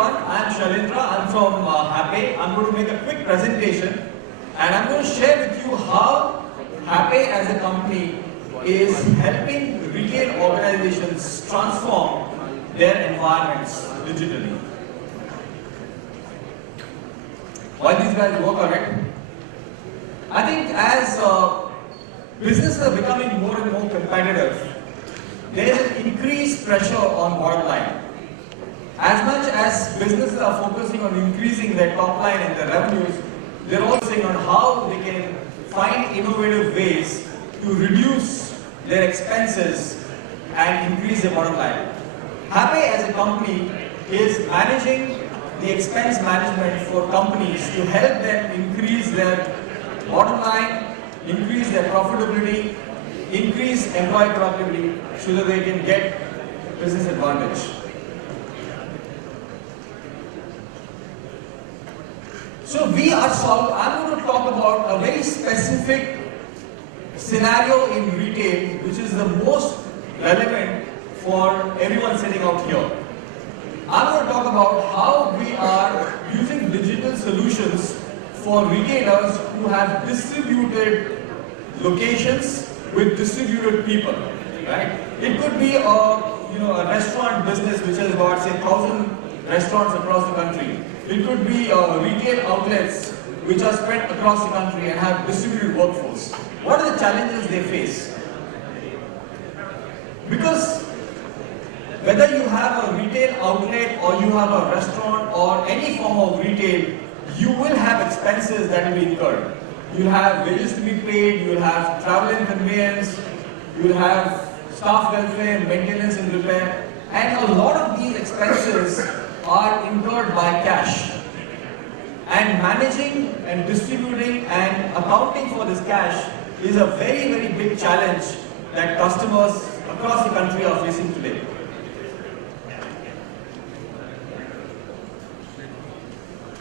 everyone, I am Shailendra, I am from Happay. I am going to make a quick presentation and I am going to share with you how Happay as a company is helping retail organizations transform their environments digitally. While these guys work on it, I think as businesses are becoming more and more competitive, there is an increased pressure on bottom line. As much as businesses are focusing on increasing their top line and their revenues, they're also focusing on how they can find innovative ways to reduce their expenses and increase their bottom line. Happay as a company is managing the expense management for companies to help them increase their bottom line, increase their profitability, increase employee productivity so that they can get business advantage. So I'm going to talk about a very specific scenario in retail which is the most relevant for everyone sitting out here. I'm going to talk about how we are using digital solutions for retailers who have distributed locations with distributed people, right? It could be a restaurant business which has got say 1,000 restaurants across the country. It could be retail outlets which are spread across the country and have distributed workforce. What are the challenges they face? Because whether you have a retail outlet or you have a restaurant or any form of retail, you will have expenses that will be incurred. You'll have wages to be paid, you'll have travel and conveyance, you'll have staff welfare, maintenance and repair, and a lot of these expenses are incurred by cash. And managing and distributing and accounting for this cash is a very, very big challenge that customers across the country are facing today.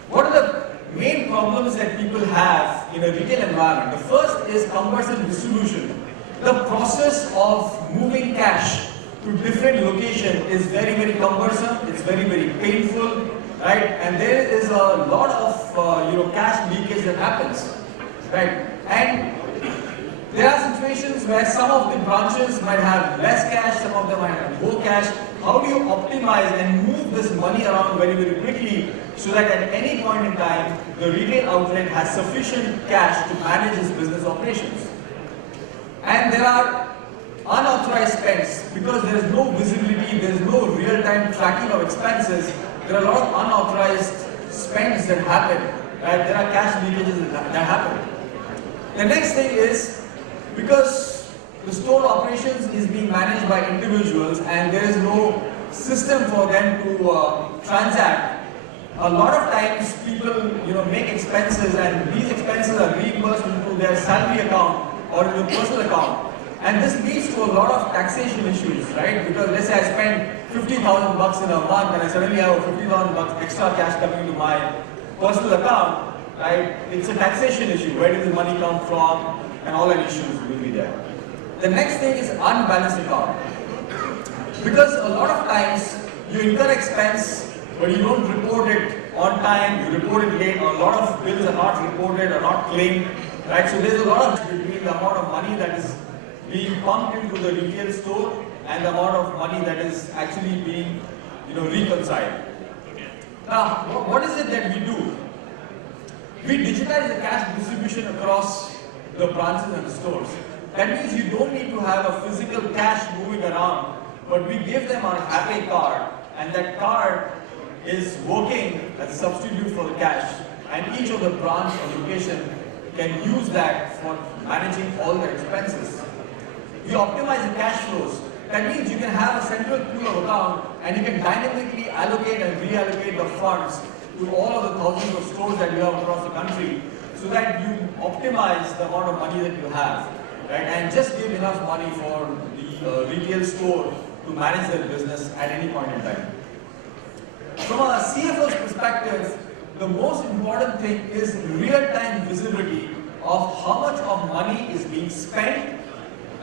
What are the main problems that people have in a retail environment? The first is cumbersome distribution. The process of moving cash to different locations is very, very cumbersome. It's very, very painful, right? And there is a lot of cash leakage that happens, right? And there are situations where some of the branches might have less cash, some of them might have more cash. How do you optimize and move this money around very, very quickly so that at any point in time, the retail outlet has sufficient cash to manage its business operations? And there are unauthorized spends because there is no visibility, there is no real-time tracking of expenses. There are a lot of unauthorized spends that happen, right? There are cash leakages that happen. The next thing is because the store operations is being managed by individuals and there is no system for them to transact. A lot of times people make expenses and these expenses are reimbursed into their salary account or into personal account. And this leads to a lot of taxation issues, right? Because let's say I spend 50,000 bucks in a month and I suddenly have 50,000 bucks extra cash coming into my personal account, right? It's a taxation issue. Where does the money come from? And all that issues will be there. The next thing is unbalanced account. Because a lot of times you incur expense but you don't report it on time, you report it late, or a lot of bills are not reported or not claimed, right? So there's a lot of between the amount of money that is being pumped into the retail store and the amount of money that is actually being reconciled. Now, what is it that we do? We digitize the cash distribution across the branches and the stores. That means you don't need to have a physical cash moving around, but we give them our Happay card, and that card is working as a substitute for the cash, and each of the branch or location can use that for managing all their expenses. We optimize the cash flows. That means you can have a central pool of account and you can dynamically allocate and reallocate the funds to all of the thousands of stores that you have across the country so that you optimize the amount of money that you have, right? And just give enough money for the retail store to manage their business at any point in time. From a CFO's perspective, the most important thing is real-time visibility of how much of money is being spent,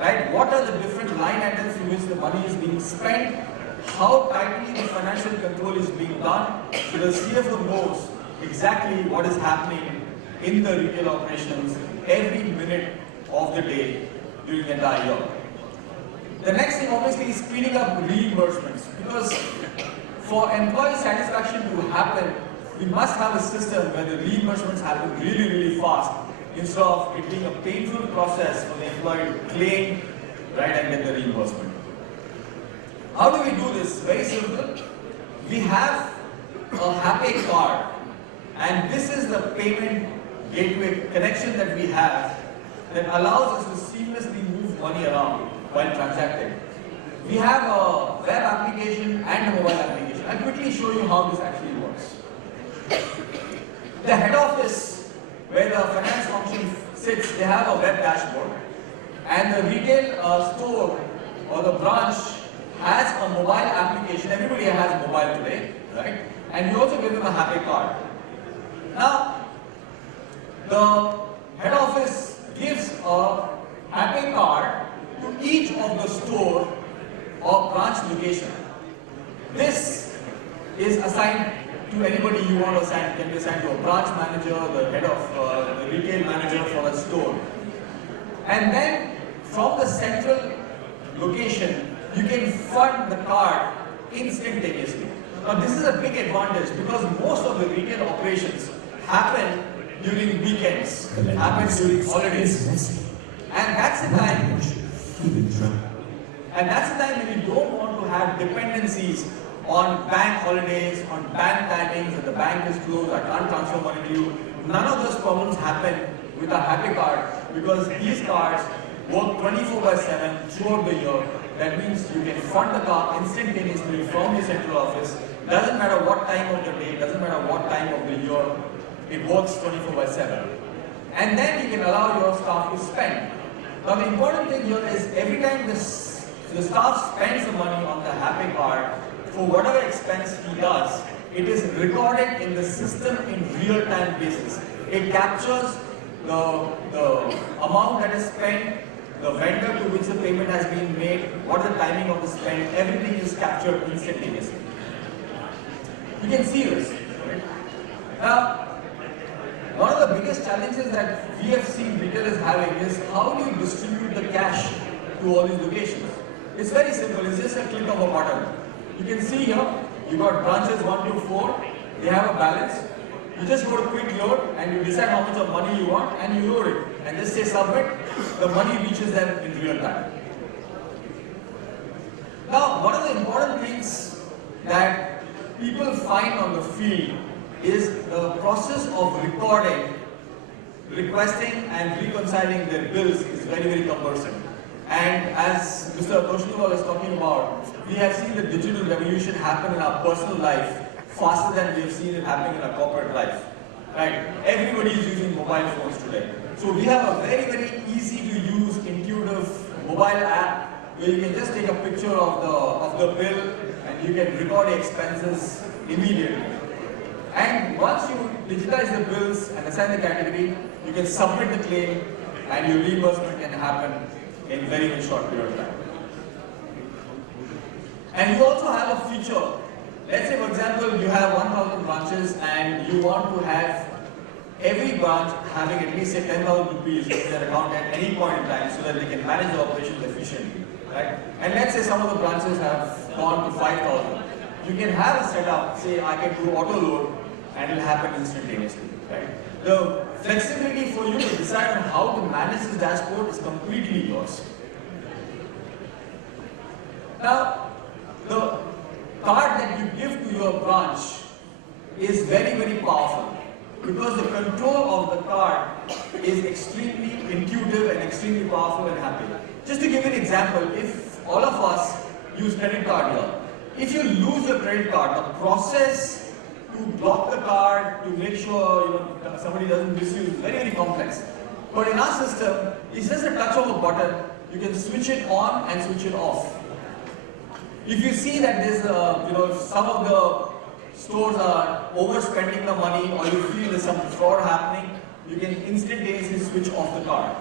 right? What are the different line items through which the money is being spent? how tightly the financial control is being done, so the CFO knows exactly what is happening in the retail operations every minute of the day during the entire year. The next thing obviously is speeding up reimbursements, because for employee satisfaction to happen, we must have a system where the reimbursements happen really, really fast, instead of it being a painful process for the employee to claim, right, and get the reimbursement. How do we do this? Very simple. We have a Happay card, and this is the payment gateway connection that we have that allows us to seamlessly move money around while transacting. We have a web application and a mobile application. I'll quickly show you how this actually works. The head office, where the finance function sits, they have a web dashboard, and the retail store or the branch has a mobile application. Everybody has mobile today, right? And you also give them a Happay card. Now, the head office gives a Happay card to each of the store or branch location. This is assigned to anybody you want to assign. It can be assigned to a branch manager, the head of the retail manager for a store. And then from the central location, you can fund the card instantaneously. Now this is a big advantage because most of the retail operations happen during weekends, happens during holidays. And that's the time when you don't want to have dependencies on bank holidays, on bank timings, that the bank is closed, I can't transfer money to you. None of those problems happen with a Happay card because these cards work 24/7 throughout the year. That means you can fund the card instantaneously from the central office. Doesn't matter what time of the day, doesn't matter what time of the year, it works 24/7. And then you can allow your staff to spend. Now the important thing here is every time the staff spends the money on the Happay card, for whatever expense he does, it is recorded in the system in real-time basis. It captures the amount that is spent, the vendor to which the payment has been made, what is the timing of the spend, everything is captured instantaneously. You can see this. Right? Now, one of the biggest challenges that we have seen retailers having is how do you distribute the cash to all these locations? It's very simple, it's just a click of a button. You can see here, you got branches 1 to 4, they have a balance. You just go to quick load and you decide how much of money you want and you load it. And just say submit, the money reaches them in real time. Now, one of the important things that people find on the field is the process of recording, requesting and reconciling their bills is very, very cumbersome. And as Mr. Toshniwal was talking about, we have seen the digital revolution happen in our personal life faster than we have seen it happening in our corporate life. Right? Everybody is using mobile phones today. So we have a very, very easy to use, intuitive mobile app where you can just take a picture of the bill and you can record the expenses immediately. And once you digitize the bills and assign the category, you can submit the claim and your reimbursement can happen in a very, very short period of time. And you also have a feature. Let's say, for example, you have 1,000 branches and you want to have every branch having at least say 10,000 rupees in their account at any point in time so that they can manage the operations efficiently. Right? And let's say some of the branches have gone to 5,000. You can have a setup, say I can do auto load and it will happen instantaneously. Right? The flexibility for you to decide on how to manage this dashboard is completely yours. Now, the card that you give to your branch is very, very powerful because the control of the card is extremely intuitive and extremely powerful and happy. Just to give you an example, if all of us use credit card here, if you lose your credit card, the process to block the card, to make sure somebody doesn't misuse is very, very complex. But in our system, it's just a touch of a button. You can switch it on and switch it off. If you see that there's some of the stores are overspending the money or you feel there's some fraud happening, you can instantaneously switch off the card.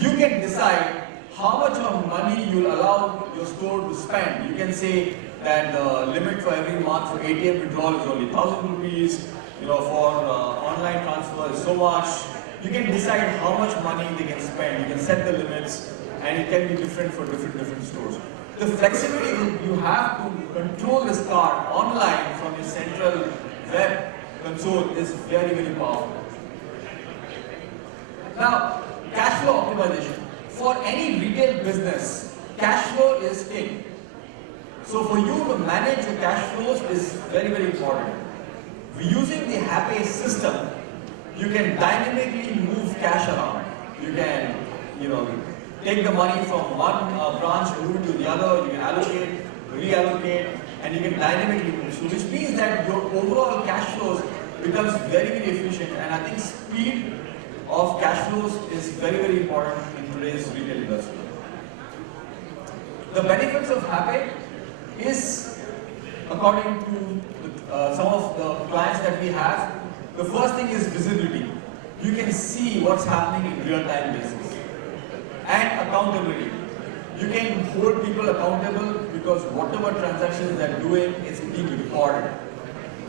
You can decide how much of money you'll allow your store to spend. You can say that the limit for every month for ATM withdrawal is only 1,000 rupees. For online transfer is so much. You can decide how much money they can spend. You can set the limits, and it can be different for different stores. The flexibility that you have to control this card online from your central web console is very, very powerful. Now, cash flow optimization. For any retail business, cash flow is king. So for you to manage your cash flows is very, very important. Using the Happay system, you can dynamically move cash around. You can, take the money from one branch, move it to the other. You can allocate, reallocate, and you can dynamically move. So which means that your overall cash flows becomes very, very efficient. And I think speed of cash flows is very, very important in today's retail industry. The benefits of Happay is, according to some of the clients that we have, the first thing is visibility. You can see what's happening in real-time basis. And accountability. You can hold people accountable because whatever transactions they're doing is being recorded.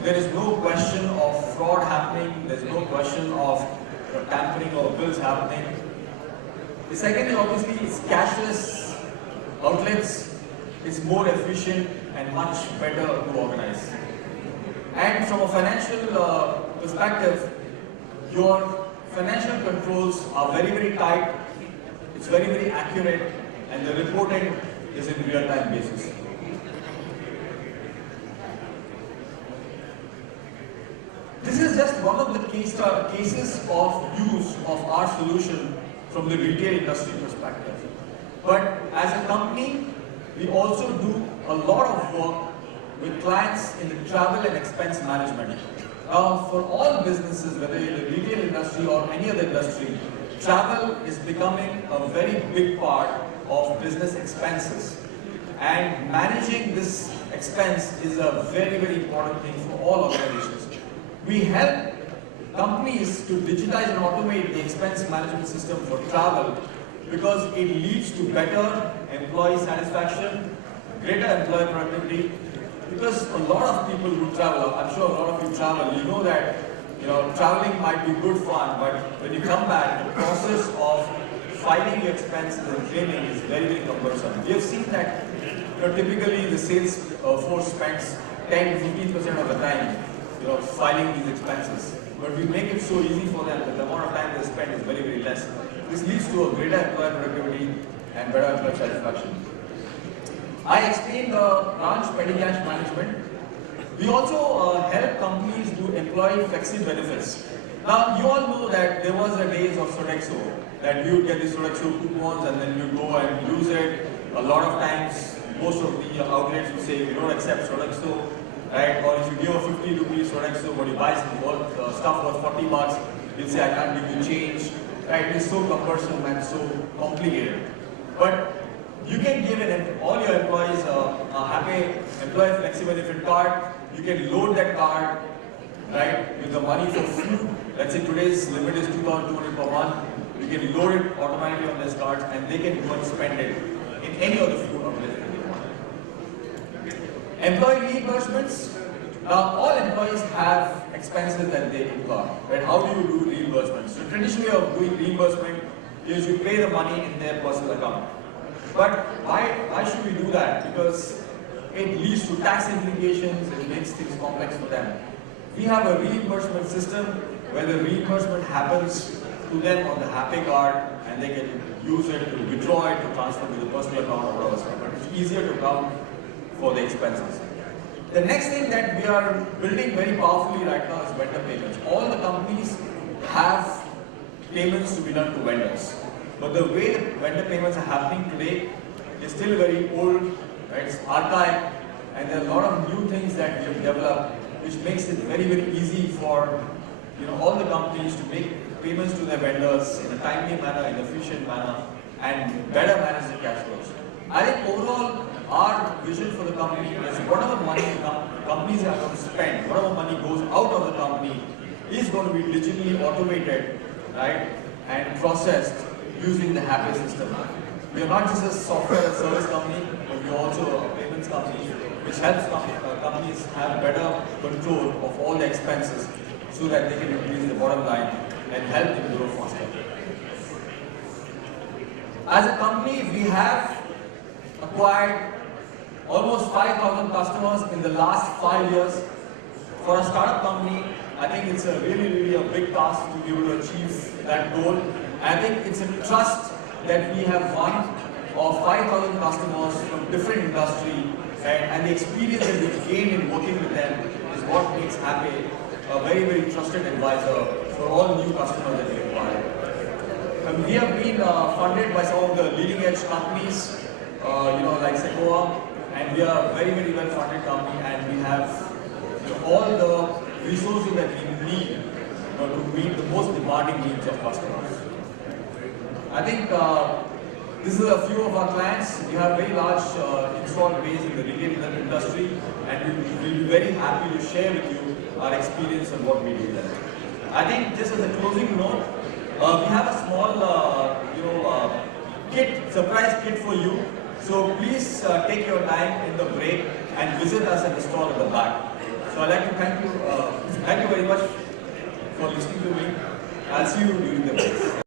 There is no question of fraud happening, there's no question of tampering or bills happening. The second thing obviously is cashless outlets. It's more efficient and much better to organize. And from a financial perspective, your financial controls are very, very tight, it's very, very accurate, and the reporting is in real-time basis. This is just one of the cases of use of our solution from the retail industry perspective. But as a company, we also do a lot of work with clients in the travel and expense management. Now, for all businesses, whether in the retail industry or any other industry, travel is becoming a very big part of business expenses. And managing this expense is a very, very important thing for all organizations. We help companies to digitize and automate the expense management system for travel because it leads to better employee satisfaction, greater employee productivity. Because a lot of people who travel, I'm sure a lot of you travel, you know that traveling might be good fun, but when you come back, the process of filing your expenses and claiming is very, very cumbersome. We have seen that typically the sales force spends 10 to 15% of the time filing these expenses. But we make it so easy for them that the amount of time they spend is very, very less. This leads to a greater employee productivity and better employee satisfaction. I explained the branch petty cash management. We also help companies do employee flexi benefits. Now, you all know that there was a days of Sodexo, that you would get the Sodexo coupons and then you go and use it. A lot of times, most of the outlets will say, we don't accept Sodexo. Right? Or if you give a 50 rupees Sodexo, but you buy some stuff worth 40 bucks, you'll say, I can't give you change. Right? It's so cumbersome and so complicated. But you can give all your employees a Happay employee flexi benefit card. You can load that card, right, with the money for food. Let's say today's limit is 2,200 per month. You can load it automatically on this card, and they can go and spend it in any of the food outlets. Employee reimbursements. Now, all employees have expenses that they incur. Right? How do you do reimbursements? So, traditional way of doing reimbursement is you pay the money in their personal account. But why should we do that? Because it leads to tax implications, it makes things complex for them. We have a reimbursement system where the reimbursement happens to them on the Happay card, and they can use it to withdraw it, to transfer to the personal account or whatever. But it's easier to count for the expenses. The next thing that we are building very powerfully right now is vendor payments. All the companies have payments to be done to vendors. But the way the vendor payments are happening today is still very old, right? It's archaic, and there are a lot of new things that we have developed which makes it very, very easy for all the companies to make payments to their vendors in a timely manner, in an efficient manner, and better manage the cash flows. I think overall, our vision for the company is whatever money companies are going to spend, whatever money goes out of the company is going to be digitally automated, right, and processed using the Happay system. We are not just a software and service company, but we are also a payments company which helps companies have better control of all the expenses so that they can increase the bottom line and help them grow faster. As a company, we have acquired almost 5,000 customers in the last 5 years. For a startup company, I think it's a really a big task to be able to achieve that goal. I think it's a trust that we have won of 5,000 customers from different industry, and the experience that we've gained in working with them is what makes Happay a very trusted advisor for all new customers that we acquire. We have been funded by some of the leading edge companies, like Sequoia, and we are a very well funded company, and we have all the resources that we need to meet the most demanding needs of customers. I think this is a few of our clients. We have very large installed base in the retail industry, and we will be very happy to share with you our experience and what we do there. I think just as a closing note, we have a small surprise kit for you. So please take your time in the break and visit us at the stall at the back. So I'd like to thank you very much for listening to me. I'll see you during the break.